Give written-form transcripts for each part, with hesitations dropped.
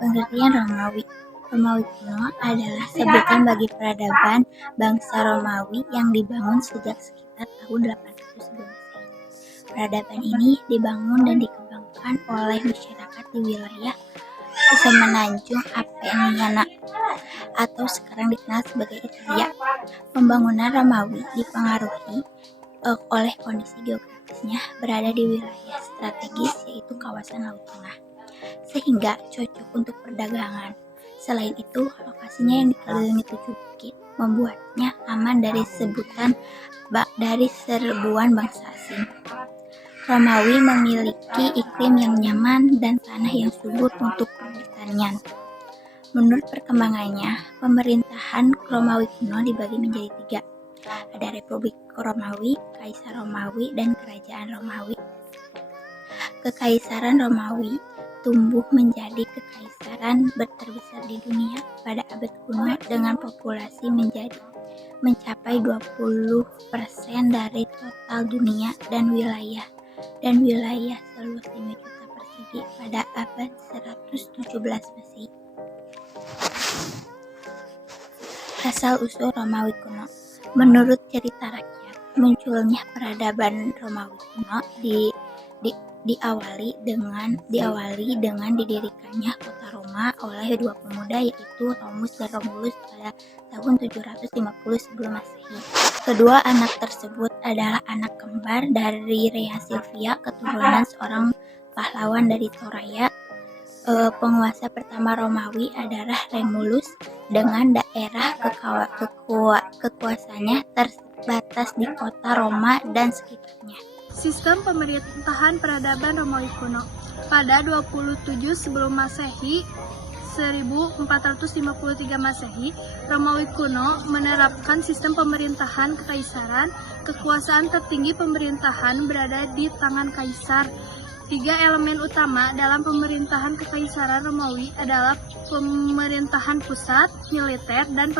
Pengertian Romawi. Romawi kuno adalah sebutan bagi peradaban bangsa Romawi yang dibangun sejak sekitar tahun 800 sebelum Masehi. Peradaban ini dibangun dan dikembangkan oleh masyarakat di wilayah semenanjung Apennina atau sekarang dikenal sebagai Italia. Pembangunan Romawi dipengaruhi oleh kondisi geografisnya berada di wilayah strategis yaitu kawasan Laut Tengah, sehingga cocok untuk perdagangan. Selain itu, lokasinya yang dikelilingi 7 bukit membuatnya aman dari serbuan bangsa asing. Romawi memiliki iklim yang nyaman dan tanah yang subur untuk pertanian. Menurut perkembangannya, pemerintahan Romawi kuno dibagi menjadi 3. Ada Republik Romawi, Kaisar Romawi, dan Kerajaan Romawi. Kekaisaran Romawi tumbuh menjadi kekaisaran terbesar di dunia pada abad kuno dengan populasi mencapai 20% dari total dunia dan wilayah seluas 5 juta persegi pada abad 117 Masehi. Asal-usul Romawi kuno. Menurut cerita rakyat, munculnya peradaban Romawi kuno diawali dengan didirikannya kota Roma oleh 2 pemuda yaitu Romus dan Romulus pada tahun 750 sebelum Masehi. Kedua anak tersebut adalah anak kembar dari Rea Silvia, keturunan seorang pahlawan dari Toraya. Penguasa pertama Romawi adalah Remulus dengan daerah kekuasaannya terbatas di kota Roma dan sekitarnya. Sistem pemerintahan peradaban Romawi kuno. Pada 27 sebelum Masehi, 1453 Masehi, Romawi kuno menerapkan sistem pemerintahan kekaisaran. Kekuasaan tertinggi pemerintahan berada di tangan kaisar. 3 elemen utama dalam pemerintahan kekaisaran Romawi adalah pemerintahan pusat, militer, dan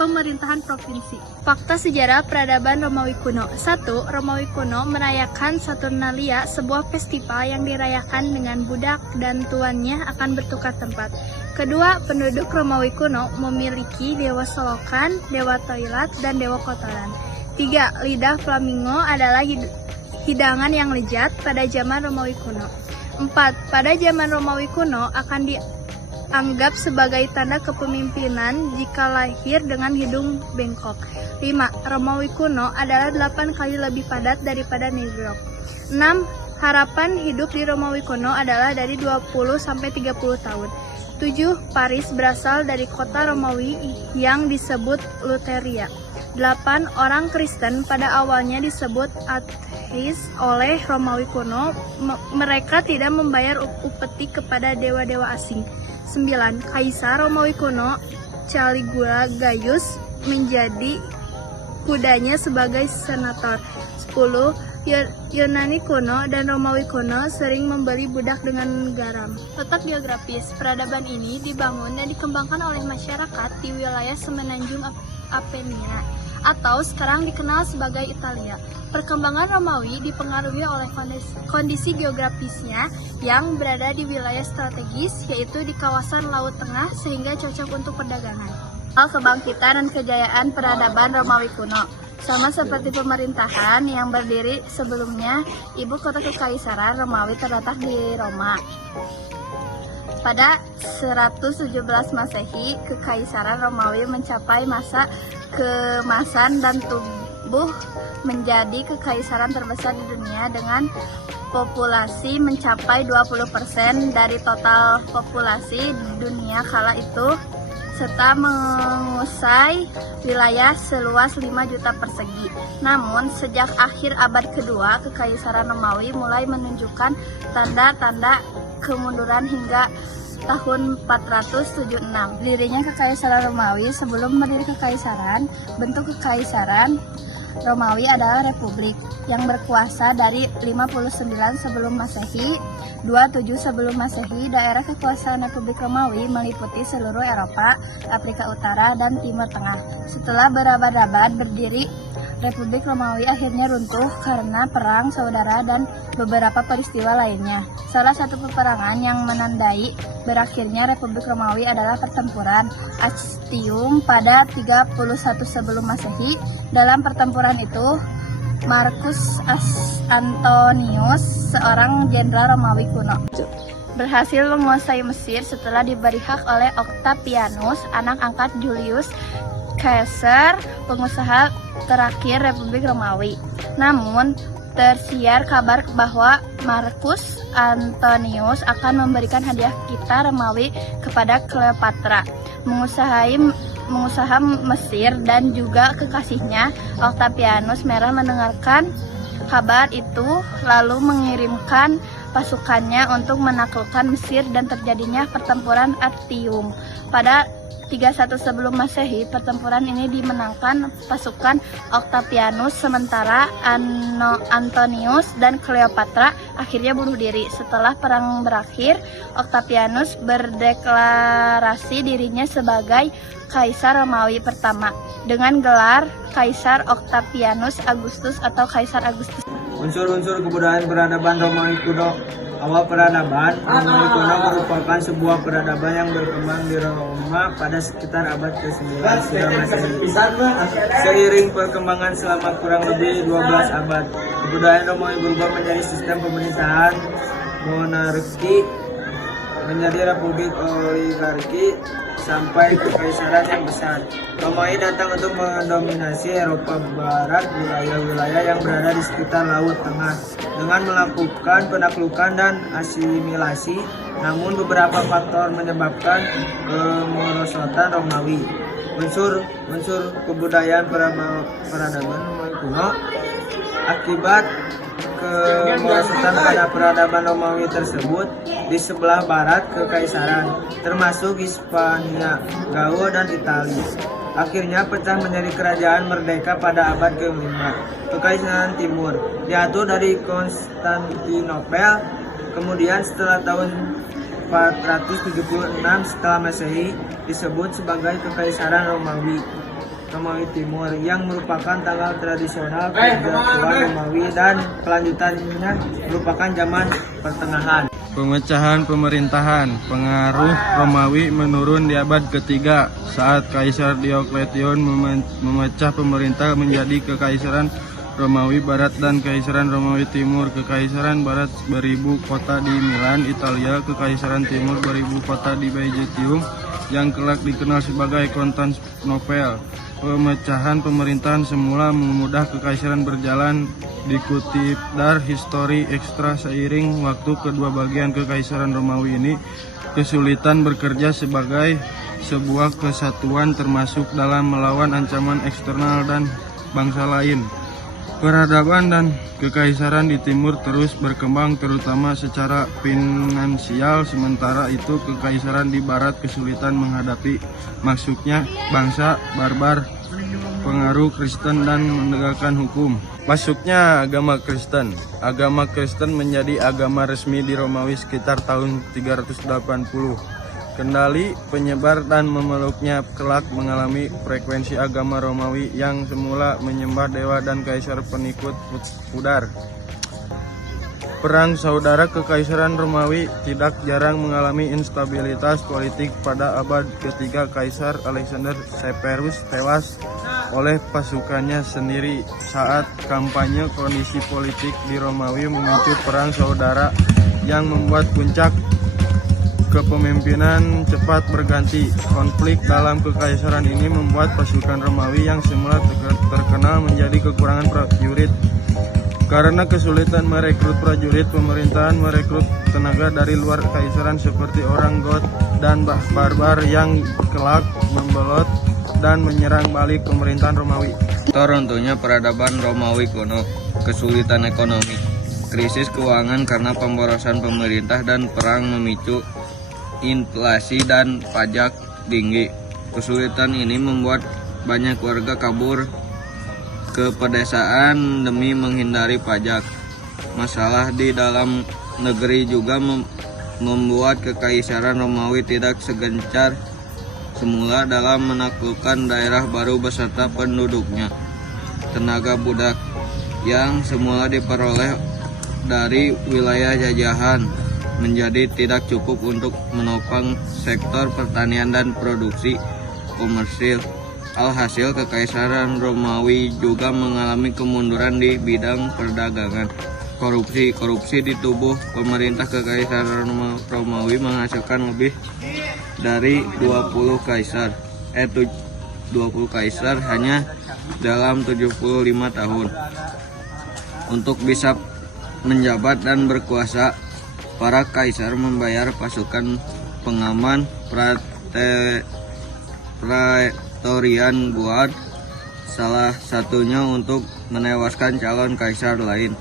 pemerintahan provinsi. Fakta sejarah peradaban Romawi kuno. 1. Romawi kuno merayakan Saturnalia, sebuah festival yang dirayakan dengan budak dan tuannya akan bertukar tempat. Kedua, penduduk Romawi kuno memiliki dewa solokan, dewa toilet, dan dewa kotoran. 3. Lidah flamingo adalah hidangan yang lezat pada zaman Romawi kuno. 4. Pada zaman Romawi kuno akan dianggap sebagai tanda kepemimpinan jika lahir dengan hidung bengkok. 5. Romawi kuno adalah 8 kali lebih padat daripada New York. 6. Harapan hidup di Romawi kuno adalah dari 20-30 tahun. 7. Paris berasal dari kota Romawi yang disebut Luteria. 8. Orang Kristen pada awalnya disebut ateis oleh Romawi kuno. Mereka tidak membayar upeti kepada dewa-dewa asing. 9. Kaisar Romawi kuno Caligula Gaius menjadi kudanya sebagai senator. 10. Yunani kuno dan Romawi kuno sering membeli budak dengan garam. Letak geografis, peradaban ini dibangun dan dikembangkan oleh masyarakat di wilayah semenanjung Apennina atau sekarang dikenal sebagai Italia. Perkembangan Romawi dipengaruhi oleh kondisi geografisnya yang berada di wilayah strategis, yaitu di kawasan Laut Tengah, sehingga cocok untuk perdagangan. Kebangkitan dan kejayaan peradaban Romawi kuno. Sama seperti pemerintahan yang berdiri sebelumnya, ibu kota kekaisaran Romawi terletak di Roma. Pada 117 Masehi, kekaisaran Romawi mencapai masa keemasan dan tumbuh menjadi kekaisaran terbesar di dunia dengan populasi mencapai 20% dari total populasi dunia kala itu, serta menguasai wilayah seluas 5 juta persegi. Namun, sejak akhir abad kedua, kekaisaran Romawi mulai menunjukkan tanda-tanda kemunduran hingga tahun 476. Dirinya kekaisaran Romawi. Sebelum berdiri kekaisaran, bentuk kekaisaran Romawi adalah republik yang berkuasa dari 59 sebelum Masehi, 27 sebelum Masehi. Daerah kekuasaan Republik Romawi meliputi seluruh Eropa, Afrika Utara, dan Timur Tengah. Setelah berabad-abad berdiri, Republik Romawi akhirnya runtuh karena perang saudara dan beberapa peristiwa lainnya. Salah satu peperangan yang menandai berakhirnya Republik Romawi adalah pertempuran Actium pada 31 sebelum Masehi. Dalam pertempuran itu, Marcus Antonius, seorang jenderal Romawi kuno, berhasil menguasai Mesir setelah diberi hak oleh Octavianus, anak angkat Julius Caesar, pengusaha terakhir Republik Romawi. Namun, tersiar kabar bahwa Marcus Antonius akan memberikan hadiah kita Romawi kepada Cleopatra, pengusaha Mesir dan juga kekasihnya. Octavianus Merah mendengarkan kabar itu lalu mengirimkan pasukannya untuk menaklukkan Mesir dan terjadinya pertempuran Actium. Pada 31 sebelum Masehi, pertempuran ini dimenangkan pasukan Octavianus, sementara Antonius dan Cleopatra akhirnya bunuh diri. Setelah perang berakhir, Octavianus berdeklarasi dirinya sebagai Kaisar Romawi pertama dengan gelar Kaisar Octavianus Augustus atau Kaisar Agustus. Unsur-unsur kebudayaan peradaban Romawi kuno. Awal peradaban Romawi kuno merupakan sebuah peradaban yang berkembang di Roma pada sekitar abad ke-9 sebelum Masehi. Seiring perkembangan selama kurang lebih 12 abad, kebudayaan Romawi berubah menjadi sistem pemerintahan monarki, menjadi republik oligarki, sampai kekaisaran yang besar. Romawi datang untuk mendominasi Eropa Barat, wilayah-wilayah yang berada di sekitar Laut Tengah, dengan melakukan penaklukan dan asimilasi. Namun beberapa faktor menyebabkan kemerosotan Romawi. Unsur kebudayaan peradaban Romawi kuno. Akibat kemerosotan pada peradaban Romawi tersebut, di sebelah barat kekaisaran, termasuk Hispania, Gaul, dan Italia, akhirnya pecah menjadi kerajaan merdeka pada abad ke-5. Kekaisaran Timur diatur dari Konstantinopel, kemudian setelah tahun 476 setelah Masehi disebut sebagai Kekaisaran Romawi Timur, yang merupakan tanggal tradisional kejatuhan Romawi dan kelanjutannya merupakan zaman pertengahan. Pemecahan pemerintahan. Pengaruh Romawi menurun di abad ketiga saat Kaisar Diocletian memecah pemerintah menjadi Kekaisaran Romawi Barat dan Kekaisaran Romawi Timur. Kekaisaran Barat beribu kota di Milan, Italia. Kekaisaran Timur beribu kota di Byzantium yang kelak dikenal sebagai Konstantinopel. Pemecahan pemerintahan semula memudah kekaisaran berjalan. Dikutip dari History Extra, seiring waktu kedua bagian kekaisaran Romawi ini kesulitan bekerja sebagai sebuah kesatuan, termasuk dalam melawan ancaman eksternal dan bangsa lain. Peradaban dan kekaisaran di timur terus berkembang, terutama secara finansial. Sementara itu kekaisaran di barat kesulitan menghadapi masuknya bangsa barbar, pengaruh Kristen, dan menegakkan hukum. Masuknya agama Kristen. Agama Kristen menjadi agama resmi di Romawi sekitar tahun 380. Kendali penyebar dan memeluknya kelak mengalami frekuensi agama Romawi yang semula menyembah dewa dan kaisar pengikut pudar. Perang saudara kekaisaran Romawi tidak jarang mengalami instabilitas politik. Pada abad ketiga, Kaisar Alexander Severus tewas oleh pasukannya sendiri saat kampanye. Kondisi politik di Romawi memicu perang saudara yang membuat puncak kepemimpinan cepat berganti. Konflik dalam kekaisaran ini membuat pasukan Romawi yang semula terkenal menjadi kekurangan prajurit. Karena kesulitan merekrut prajurit, pemerintahan merekrut tenaga dari luar kekaisaran seperti orang Goth dan barbar yang kelak membelot dan menyerang balik pemerintahan Romawi. Runtuhnya peradaban Romawi kuno. Kesulitan ekonomi, krisis keuangan karena pemborosan pemerintah dan perang memicu inflasi dan pajak tinggi. Kesulitan ini membuat banyak warga kabur ke pedesaan demi menghindari pajak. Masalah di dalam negeri juga membuat kekaisaran Romawi tidak segencar semula dalam menaklukkan daerah baru beserta penduduknya. tenaga budak yang semula diperoleh dari wilayah jajahan menjadi tidak cukup untuk menopang sektor pertanian dan produksi komersil. Alhasil, Kekaisaran Romawi juga mengalami kemunduran di bidang perdagangan. Korupsi di tubuh pemerintah Kekaisaran Romawi menghasilkan lebih dari 20 kaisar hanya dalam 75 tahun. Untuk bisa menjabat dan berkuasa, para kaisar membayar pasukan pengaman Praetorian Guard, salah satunya untuk menewaskan calon kaisar lain.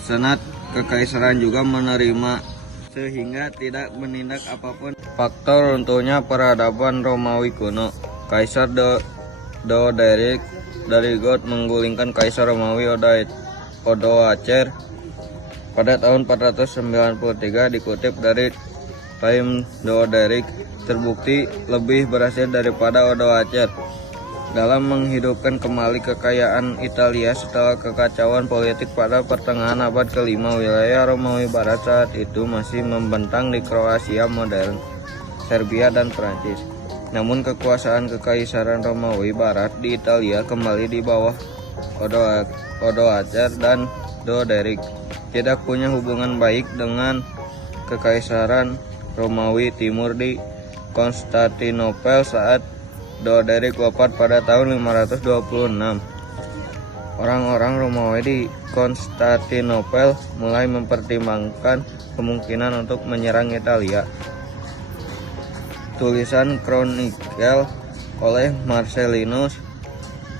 Senat Kekaisaran juga menerima sehingga tidak menindak apapun. Faktor runtuhnya peradaban Romawi kuno. Kaisar Theoderic dari God menggulingkan Kaisar Romawi Odoacer pada tahun 493. Dikutip dari Time, Theoderic terbukti lebih berhasil daripada Odoacer dalam menghidupkan kembali kekayaan Italia setelah kekacauan politik pada pertengahan abad ke-5. Wilayah Romawi Barat saat itu masih membentang di Kroasia modern, Serbia, dan Prancis. Namun kekuasaan Kekaisaran Romawi Barat di Italia kembali di bawah Odoacer dan Theoderic. Tidak punya hubungan baik dengan Kekaisaran Romawi Timur di Konstantinopel saat Theoderic wafat pada tahun 526. Orang-orang Romawi di Konstantinopel mulai mempertimbangkan kemungkinan untuk menyerang Italia. Tulisan kronikel oleh Marcellinus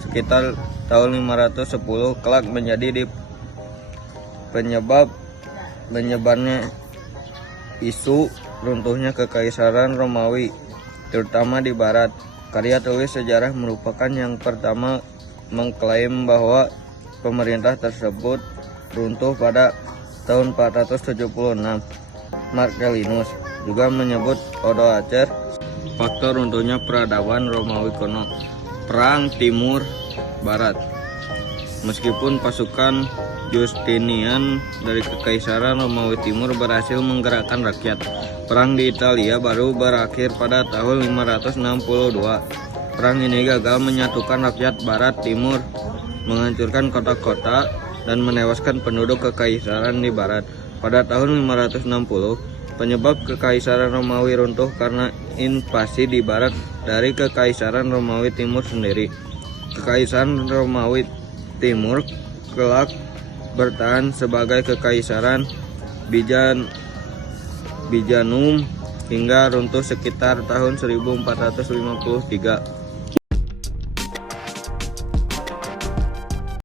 sekitar tahun 510 kelak menjadi penyebarnya isu runtuhnya Kekaisaran Romawi, terutama di Barat. Karya tulis sejarah merupakan yang pertama mengklaim bahwa pemerintah tersebut runtuh pada tahun 476. Marcellinus juga menyebut Odoacer faktor runtuhnya peradaban Romawi kuno. Perang Timur Barat. Meskipun pasukan Justinian dari Kekaisaran Romawi Timur berhasil menggerakkan rakyat, perang di Italia baru berakhir pada tahun 562. Perang ini gagal menyatukan rakyat Barat Timur, menghancurkan kota-kota, dan menewaskan penduduk Kekaisaran di Barat. Pada tahun 560, penyebab Kekaisaran Romawi runtuh karena invasi di Barat dari Kekaisaran Romawi Timur sendiri. Kekaisaran Romawi Timur kelak bertahan sebagai Kekaisaran Byzantium hingga runtuh sekitar tahun 1453.